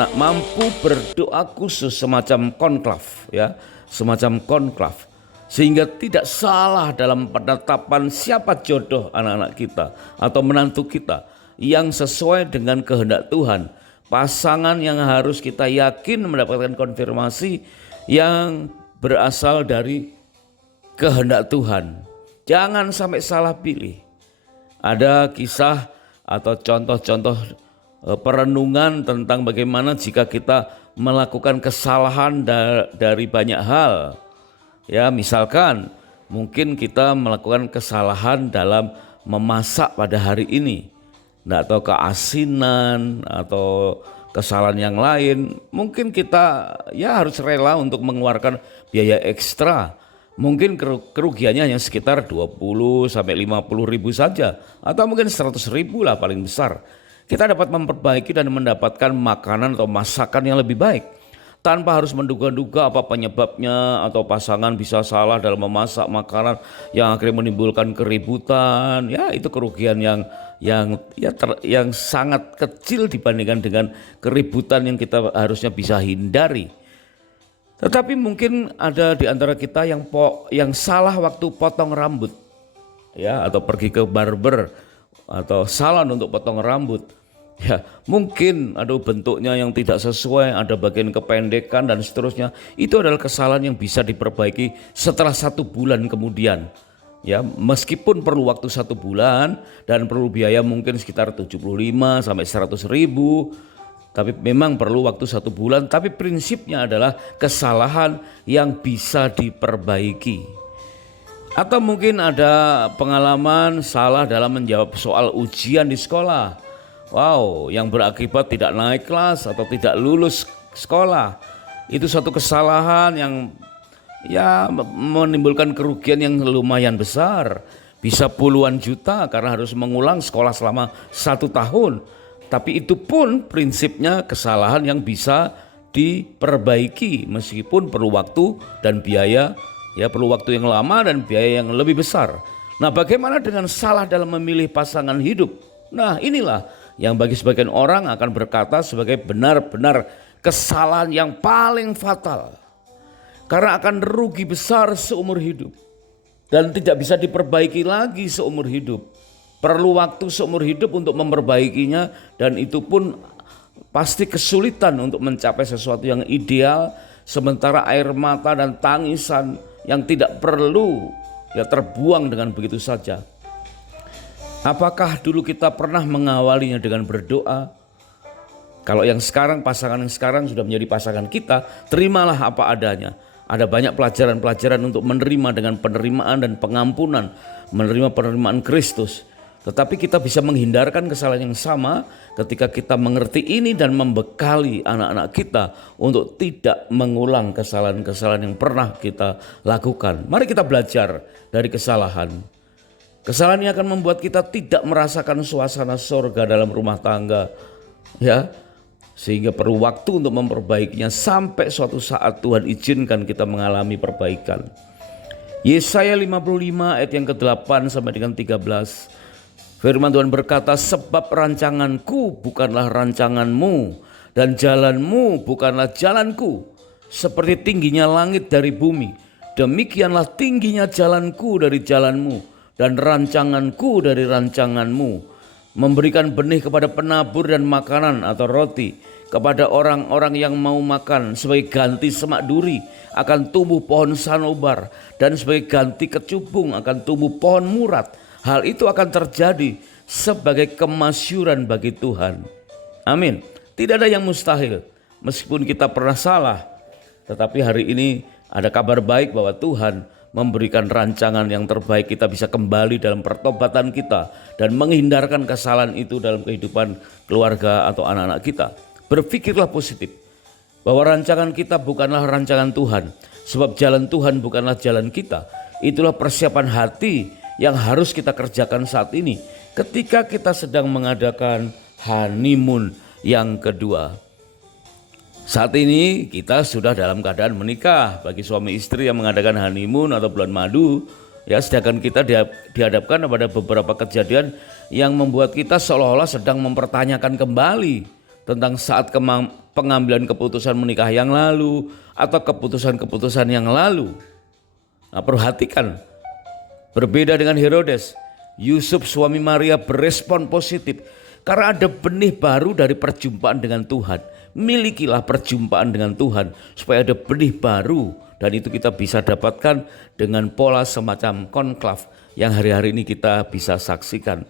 tak mampu berdoa khusus semacam konklav, ya, semacam konklav, sehingga tidak salah dalam penetapan siapa jodoh anak-anak kita atau menantu kita yang sesuai dengan kehendak Tuhan, pasangan yang harus kita yakin mendapatkan konfirmasi yang berasal dari kehendak Tuhan. Jangan sampai salah pilih. Ada kisah atau contoh-contoh perenungan tentang bagaimana jika kita melakukan kesalahan dari banyak hal. Ya, misalkan mungkin kita melakukan kesalahan dalam memasak pada hari ini, atau keasinan atau kesalahan yang lain. Mungkin kita ya harus rela untuk mengeluarkan biaya ekstra. Mungkin kerugiannya hanya sekitar 20 sampai 50 ribu saja, atau mungkin 100 ribu lah paling besar. Kita dapat memperbaiki dan mendapatkan makanan atau masakan yang lebih baik tanpa harus menduga-duga apa penyebabnya, atau pasangan bisa salah dalam memasak makanan yang akhirnya menimbulkan keributan. Ya, itu kerugian yang sangat kecil dibandingkan dengan keributan yang kita harusnya bisa hindari. Tetapi mungkin ada di antara kita yang salah waktu potong rambut, ya, atau pergi ke barber atau salon untuk potong rambut. Ya, mungkin ada bentuknya yang tidak sesuai, ada bagian kependekan dan seterusnya. Itu adalah kesalahan yang bisa diperbaiki setelah 1 bulan kemudian. Ya, meskipun perlu waktu 1 bulan dan perlu biaya mungkin sekitar 75 sampai 100 ribu. Tapi memang perlu waktu 1 bulan, tapi prinsipnya adalah kesalahan yang bisa diperbaiki. Atau mungkin ada pengalaman salah dalam menjawab soal ujian di sekolah. Wow, yang berakibat tidak naik kelas atau tidak lulus sekolah. Itu suatu kesalahan yang ya menimbulkan kerugian yang lumayan besar. Bisa puluhan juta karena harus mengulang sekolah selama 1 tahun. Tapi itu pun prinsipnya kesalahan yang bisa diperbaiki meskipun perlu waktu dan biaya, ya, perlu waktu yang lama dan biaya yang lebih besar. Nah, bagaimana dengan salah dalam memilih pasangan hidup? Nah, inilah yang bagi sebagian orang akan berkata sebagai benar-benar kesalahan yang paling fatal. Karena akan rugi besar seumur hidup dan tidak bisa diperbaiki lagi seumur hidup. Perlu waktu seumur hidup untuk memperbaikinya, dan itu pun pasti kesulitan untuk mencapai sesuatu yang ideal, sementara air mata dan tangisan yang tidak perlu ya terbuang dengan begitu saja. Apakah dulu kita pernah mengawalinya dengan berdoa? Kalau yang sekarang, pasangan yang sekarang sudah menjadi pasangan kita, terimalah apa adanya. Ada banyak pelajaran-pelajaran untuk menerima dengan penerimaan dan pengampunan, menerima penerimaan Kristus. Tetapi kita bisa menghindarkan kesalahan yang sama ketika kita mengerti ini dan membekali anak-anak kita untuk tidak mengulang kesalahan-kesalahan yang pernah kita lakukan. Mari kita belajar dari kesalahan. Kesalahan ini akan membuat kita tidak merasakan suasana surga dalam rumah tangga, ya, sehingga perlu waktu untuk memperbaikinya sampai suatu saat Tuhan izinkan kita mengalami perbaikan. Yesaya 55 ayat yang ke-8 sampai dengan 13. Firman Tuhan berkata, sebab rancanganku bukanlah rancanganmu dan jalanmu bukanlah jalanku. Seperti tingginya langit dari bumi, demikianlah tingginya jalanku dari jalanmu dan rancanganku dari rancanganmu. Memberikan benih kepada penabur dan makanan atau roti kepada orang-orang yang mau makan. Sebagai ganti semak duri akan tumbuh pohon sanobar, dan sebagai ganti kecubung akan tumbuh pohon murat. Hal itu akan terjadi sebagai kemasyuran bagi Tuhan. Amin. Tidak ada yang mustahil. Meskipun kita pernah salah, tetapi hari ini ada kabar baik bahwa Tuhan memberikan rancangan yang terbaik. Kita bisa kembali dalam pertobatan kita dan menghindarkan kesalahan itu dalam kehidupan keluarga atau anak-anak kita. Berpikirlah positif bahwa rancangan kita bukanlah rancangan Tuhan, sebab jalan Tuhan bukanlah jalan kita. Itulah persiapan hati yang harus kita kerjakan saat ini ketika kita sedang mengadakan honeymoon yang kedua. Saat ini kita sudah dalam keadaan menikah. Bagi suami istri yang mengadakan honeymoon atau bulan madu, ya, sedangkan kita dihadapkan pada beberapa kejadian yang membuat kita seolah-olah sedang mempertanyakan kembali tentang saat pengambilan keputusan menikah yang lalu atau keputusan-keputusan yang lalu. Nah, perhatikan, berbeda dengan Herodes, Yusuf suami Maria berespon positif karena ada benih baru dari perjumpaan dengan Tuhan. Milikilah perjumpaan dengan Tuhan supaya ada benih baru, dan itu kita bisa dapatkan dengan pola semacam konklav yang hari-hari ini kita bisa saksikan.